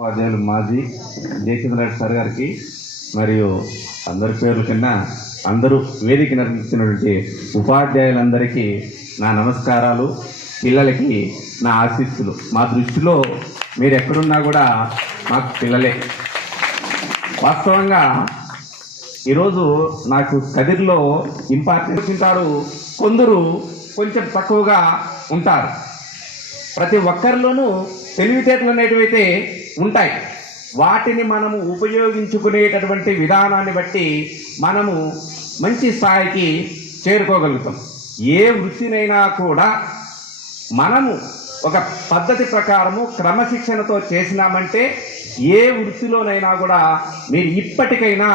ఉపాధ్యాయులు మాజీ జయచంద్రరెడ్డి సార్ గారికి మరియు అందరి పేర్ల కింద అందరూ వేదిక నిర్మించినటువంటి ఉపాధ్యాయులందరికీ నా నమస్కారాలు, పిల్లలకి నా ఆశీస్సులు. మా దృష్టిలో మీరు ఎక్కడున్నా కూడా మాకు పిల్లలే. వాస్తవంగా ఈరోజు నాకు కదిర్లో ఇంపార్టెన్స్ ఉంటారు, కొందరు కొంచెం తక్కువగా ఉంటారు. ప్రతి ఒక్కరిలోనూ తెలివితేటలు అనేటివైతే ఉంటాయి. వాటిని మనము ఉపయోగించుకునేటటువంటి విధానాన్ని బట్టి మనము మంచి స్థాయికి చేరుకోగలుగుతాం. ఏ వృత్తినైనా కూడా మనము ఒక పద్ధతి ప్రకారము క్రమశిక్షణతో చేసినామంటే ఏ వృత్తిలోనైనా కూడా మీరు ఇప్పటికైనా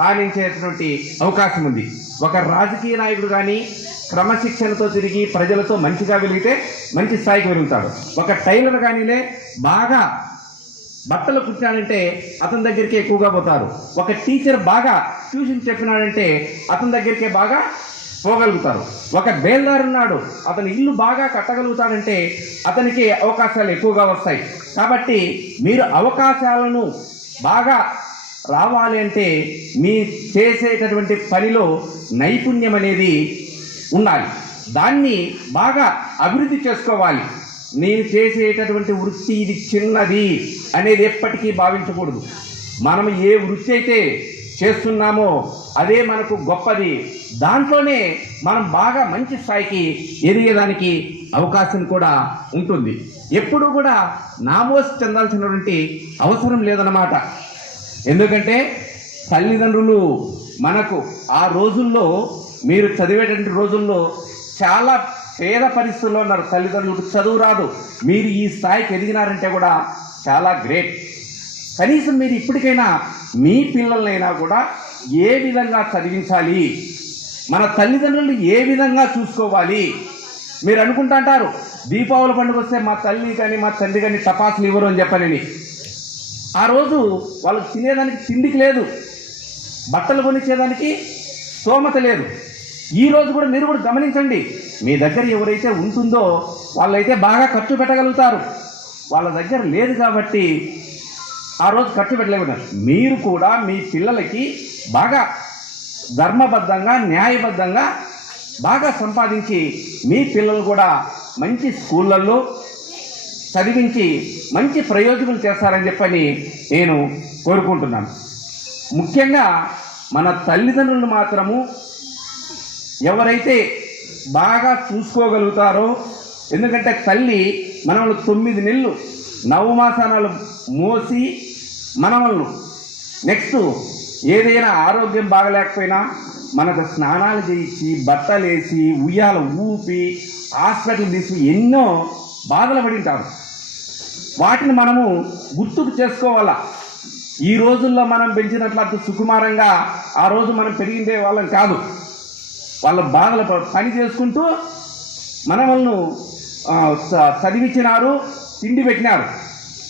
రాణించేటటువంటి అవకాశం ఉంది. ఒక రాజకీయ నాయకుడు కానీ క్రమశిక్షణతో తిరిగి ప్రజలతో మంచిగా వెలిగితే మంచి స్థాయికి వెలుగుతాడు. ఒక టైలర్ కానీలే బాగా బట్టలు కుట్టినాడంటే అతని దగ్గరికి ఎక్కువగా పోతారు. ఒక టీచర్ బాగా ట్యూషన్ చెప్పినాడంటే అతని దగ్గరికే బాగా పోగలుగుతారు. ఒక బేల్దారు ఉన్నాడు, అతని ఇల్లు బాగా కట్టగలుగుతాడంటే అతనికి అవకాశాలు ఎక్కువగా వస్తాయి. కాబట్టి మీరు అవకాశాలను బాగా రావాలి అంటే మీ చేసేటటువంటి పనిలో నైపుణ్యం అనేది ఉండాలి. దాన్ని బాగా అభివృద్ధి చేసుకోవాలి. నేను చేసేటటువంటి వృత్తి ఇది చిన్నది అనేది ఎప్పటికీ భావించకూడదు. మనం ఏ వృత్తి అయితే చేస్తున్నామో అదే మనకు గొప్పది. దాంట్లోనే మనం బాగా మంచి స్థాయికి ఎదిగేదానికి అవకాశం కూడా ఉంటుంది. ఎప్పుడూ కూడా నామోస్ చెందాల్సినటువంటి అవసరం లేదన్నమాట. ఎందుకంటే తల్లిదండ్రులు మనకు ఆ రోజుల్లో, మీరు చదివేటువంటి రోజుల్లో చాలా పేద పరిస్థితుల్లో ఉన్నారు. తల్లిదండ్రులకు చదువు రాదు, మీరు ఈ స్థాయికి ఎదిగినారంటే కూడా చాలా గ్రేట్. కనీసం మీరు ఇప్పటికైనా మీ పిల్లలైనా కూడా ఏ విధంగా చదివించాలి, మన తల్లిదండ్రులు ఏ విధంగా చూసుకోవాలి. మీరు అనుకుంటుంటారు దీపావళి పండుగ వస్తే మా తల్లి కానీ మా తండ్రి కానీ టపాసులు ఇవ్వరు అని చెప్పనని. ఆ రోజు వాళ్ళకి తినేదానికి తిండికి లేదు, బట్టలు కొనిచ్చేదానికి స్తోమత లేదు. ఈ రోజు కూడా మీరు కూడా గమనించండి, మీ దగ్గర ఎవరైతే ఉంటుందో వాళ్ళైతే బాగా ఖర్చు పెట్టగలుగుతారు. వాళ్ళ దగ్గర లేదు కాబట్టి ఆ రోజు ఖర్చు పెట్టలేకున్నారు. మీరు కూడా మీ పిల్లలకి బాగా ధర్మబద్ధంగా న్యాయబద్ధంగా బాగా సంపాదించి మీ పిల్లలు కూడా మంచి స్కూళ్ళల్లో చదివించి మంచి ప్రయోజనం చేస్తారని చెప్పని నేను కోరుకుంటున్నాను. ముఖ్యంగా మన తల్లిదండ్రులు మాత్రము ఎవరైతే బాగా చూసుకోగలుగుతారో, ఎందుకంటే తల్లి మనల్ని 9 నెలలు నవమాసానాలు మోసి మనల్ని నెక్స్ట్ ఏదైనా ఆరోగ్యం బాగలేకపోయినా మనకు స్నానాలు చేయించి బట్టలు వేసి ఉయ్యాల ఊపి హాస్పిటల్ తీసి ఎన్నో బాధలు పడింటారు. వాటిని మనము గుర్తుకు చేసుకోవాలా. ఈ రోజుల్లో మనం పెంచినట్లు సుకుమారంగా ఆ రోజు మనం పెరిగిందే వాళ్ళని కాదు. వాళ్ళ బాధల పని చేసుకుంటూ మనల్ని చదివించినారు, తిండి పెట్టినారు.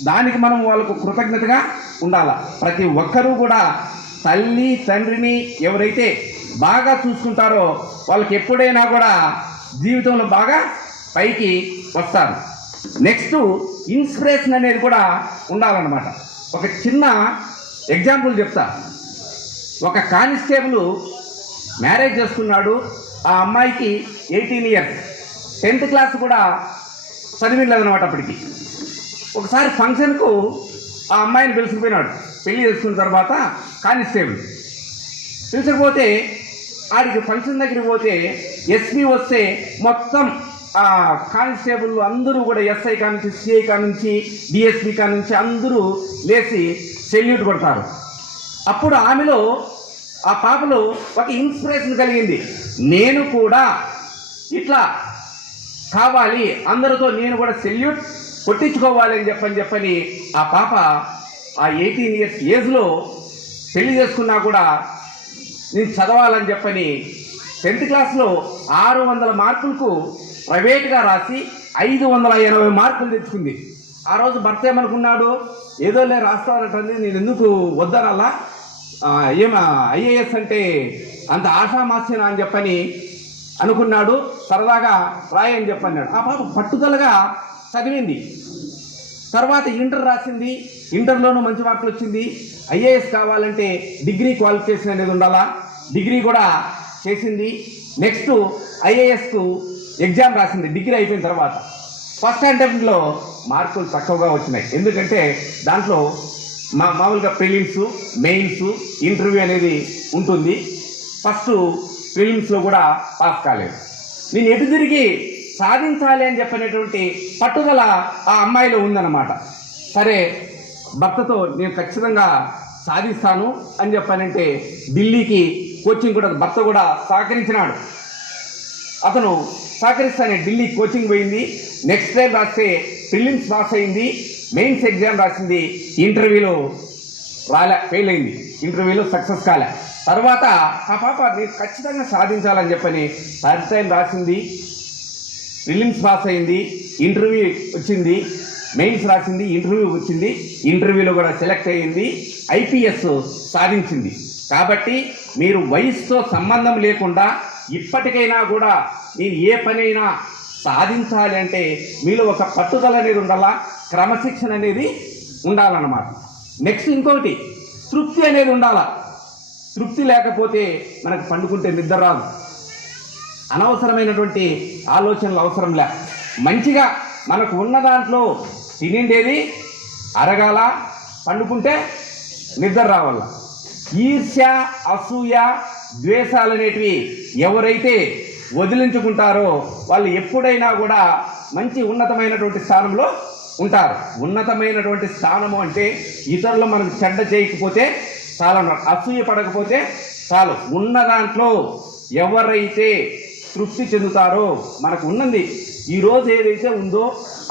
దానికి మనం వాళ్ళకు కృతజ్ఞతగా ఉండాలి. ప్రతి ఒక్కరూ కూడా తల్లి తండ్రిని ఎవరైతే బాగా చూసుకుంటారో వాళ్ళకి ఎప్పుడైనా కూడా జీవితంలో బాగా పైకి వస్తారు. నెక్స్ట్ ఇన్స్పిరేషన్ అనేది కూడా ఉండాలన్నమాట. ఒక చిన్న ఎగ్జాంపుల్ చెప్తా. ఒక కానిస్టేబుల్ మ్యారేజ్ చేసుకున్నాడు. ఆ అమ్మాయికి 18 ఇయర్స్, 10th క్లాస్ కూడా చదివిలేదన్నమాట. అప్పటికి ఒకసారి ఫంక్షన్కు ఆ అమ్మాయిని పిలుచుకుపోయినాడు. పెళ్లి చేసుకున్న తర్వాత కానిస్టేబుల్ పిలుచకపోతే ఆడికి ఫంక్షన్ దగ్గరికి పోతే ఎస్పీ వస్తే మొత్తం ఆ కానిస్టేబుల్ అందరూ కూడా ఎస్ఐ కానుంచి సిఐ కానుంచి డిఎస్పీ కానుంచి అందరూ లేచి సెల్యూట్ కొడతారు. అప్పుడు ఆమెలో ఆ పాపలో ఒక ఇన్స్పిరేషన్ కలిగింది. నేను కూడా ఇట్లా కావాలి, అందరితో నేను కూడా సెల్యూట్ కొట్టించుకోవాలి అని చెప్పని ఆ పాప ఆ 18 ఇయర్స్ ఏజ్లో పెళ్లి చేసుకున్నా కూడా నేను చదవాలని చెప్పని 10th క్లాస్లో 600 మార్కులకు ప్రైవేట్గా రాసి 580 మార్కులు తెచ్చుకుంది. ఆ రోజు భర్త ఏమనుకున్నాడు, ఏదోలే రాస్తానంటుంది, నేను ఎందుకు వద్దనల్లా, ఐఏఎస్ అంటే అంత ఆషామాస్యనా అని చెప్పని అనుకున్నాడు. సరదాగా రాయని చెప్పన్నాడు. ఆ పాప పట్టుదలగా చదివింది. తర్వాత ఇంటర్ రాసింది, ఇంటర్లోనూ మంచి మార్కులు వచ్చింది. ఐఏఎస్ కావాలంటే డిగ్రీ క్వాలిఫికేషన్ అనేది ఉండాలా, డిగ్రీ కూడా చేసింది. నెక్స్ట్ ఐఏఎస్కు ఎగ్జామ్ రాసింది డిగ్రీ అయిపోయిన తర్వాత. ఫస్ట్ అటెంప్ట్లో మార్కులు తక్కువగా వచ్చినాయి, ఎందుకంటే దాంట్లో మామూలుగా ప్రిలిమ్స్, మెయిన్స్, ఇంటర్వ్యూ అనేది ఉంటుంది. ఫస్ట్ ప్రిలిమ్స్లో కూడా పాస్ కాలేదు. నేను ఎటు తిరిగి సాధించాలి అని చెప్పినటువంటి పట్టుదల ఆ అమ్మాయిలో ఉందన్నమాట. సరే, భర్తతో నేను ఖచ్చితంగా సాధిస్తాను అని చెప్పానంటే ఢిల్లీకి కోచింగ్ కూడా భర్త కూడా సహకరించినాడు. అతను సహకరిస్తానే ఢిల్లీ కోచింగ్ పోయింది. నెక్స్ట్ టైం రాస్తే ప్రిలిమ్స్ పాస్ అయింది, మెయిన్స్ ఎగ్జామ్ రాసింది, ఇంటర్వ్యూలో ఫెయిల్ అయింది, ఇంటర్వ్యూలో సక్సెస్ కాలే. తర్వాత ఆ పాప నేను ఖచ్చితంగా సాధించాలని చెప్పని థర్డ్ టైం రాసింది, ప్రిలిమ్స్ పాస్ అయింది, ఇంటర్వ్యూ వచ్చింది, మెయిన్స్ రాసింది, ఇంటర్వ్యూ వచ్చింది, ఇంటర్వ్యూలో కూడా సెలెక్ట్ అయ్యింది, ఐపీఎస్ సాధించింది. కాబట్టి మీరు వయసుతో సంబంధం లేకుండా ఇప్పటికైనా కూడా నేను ఏ పనైనా సాధించాలి అంటే మీలో ఒక పట్టుదల అనేది ఉండాలా, క్రమశిక్షణ అనేది ఉండాలన్నమాట. నెక్స్ట్ ఇంకొకటి తృప్తి అనేది ఉండాలా. తృప్తి లేకపోతే మనకు పండుకుంటే నిద్ర రాదు, అనవసరమైనటువంటి ఆలోచనలు అవసరం లే. మంచిగా మనకు ఉన్న దాంట్లో తినిండేది అరగాల, పండుకుంటే నిద్ర రావాల. ఈర్ష్య, అసూయ, ద్వేషాలు అనేటివి ఎవరైతే వదిలించుకుంటారో వాళ్ళు ఎప్పుడైనా కూడా మంచి ఉన్నతమైనటువంటి స్థానంలో ఉంటారు. ఉన్నతమైనటువంటి స్థానము అంటే ఇతరులు మనకు చెడ్డ చేయకపోతే చాలా, అసూయ పడకపోతే చాలు. ఉన్న దాంట్లో ఎవరైతే తృప్తి చెందుతారో, మనకు ఉన్నది ఈరోజు ఏదైతే ఉందో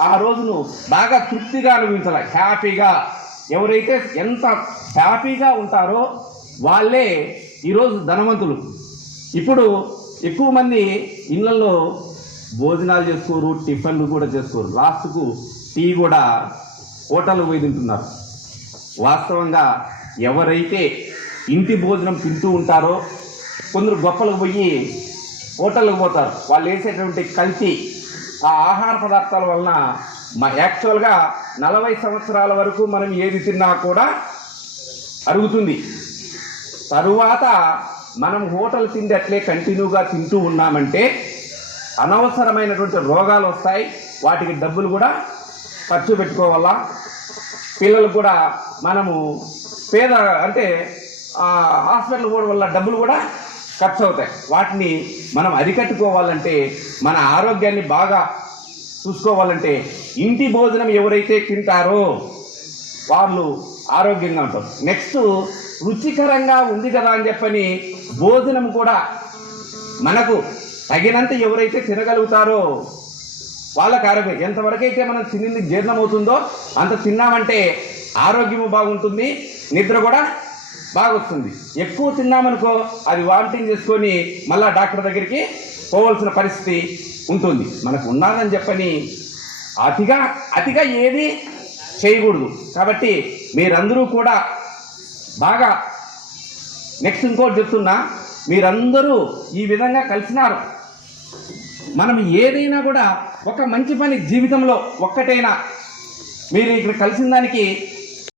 ఆ రోజును బాగా తృప్తిగా అనుభవించాలి, హ్యాపీగా. ఎవరైతే ఎంత హ్యాపీగా ఉంటారో వాళ్ళే ఈరోజు ధనవంతులు. ఇప్పుడు ఎక్కువ మంది ఇళ్లలో భోజనాలు చేసుకోరు, టిఫిన్లు కూడా చేసుకోరు, లాస్ట్కు టీ కూడా హోటల్కి పోయి తింటున్నారు. వాస్తవంగా ఎవరైతే ఇంటి భోజనం తింటూ ఉంటారో, కొందరు గొప్పలకు పోయి హోటల్కి పోతారు. వాళ్ళు వేసేటువంటి కల్తీ ఆ ఆహార పదార్థాల వలన యాక్చువల్గా 40 సంవత్సరాల వరకు మనం ఏది తిన్నా కూడా అరుగుతుంది. తరువాత మనం హోటల్ తిండి అట్లే కంటిన్యూగా తింటూ ఉన్నామంటే అనవసరమైనటువంటి రోగాలు వస్తాయి. వాటికి డబ్బులు కూడా ఖర్చు పెట్టుకోవాలా. పిల్లలు కూడా మనము పేద అంటే హాస్పిటల్ పోవడం వల్ల డబ్బులు కూడా ఖర్చు అవుతాయి. వాటిని మనం అరికట్టుకోవాలంటే, మన ఆరోగ్యాన్ని బాగా చూసుకోవాలంటే ఇంటి భోజనం ఎవరైతే తింటారో వాళ్ళు ఆరోగ్యంగా ఉంటారు. నెక్స్ట్ రుచికరంగా ఉంది కదా అని చెప్పని భోజనం కూడా మనకు తగినంత ఎవరైతే తినగలుగుతారో వాళ్ళకి ఆరోగ్యం. ఎంతవరకైతే మనం తినింది జీర్ణమవుతుందో అంత తిన్నామంటే ఆరోగ్యము బాగుంటుంది, నిద్ర కూడా బాగొస్తుంది. ఎక్కువ తిన్నామనుకో అది వామిటింగ్ చేసుకొని మళ్ళా డాక్టర్ దగ్గరికి పోవాల్సిన పరిస్థితి ఉంటుంది. మనకు ఉన్నదని చెప్పని అతిగా ఏది చేయకూడదు. కాబట్టి మీరందరూ కూడా బాగా, నెక్స్ట్ ఇంకోటి చెప్తున్నా, మీరందరూ ఈ విధంగా కలిసినారు. మనం ఏదైనా కూడా ఒక మంచి పని జీవితంలో ఒక్కటైనా మీరు ఇక్కడ కలిసిన దానికి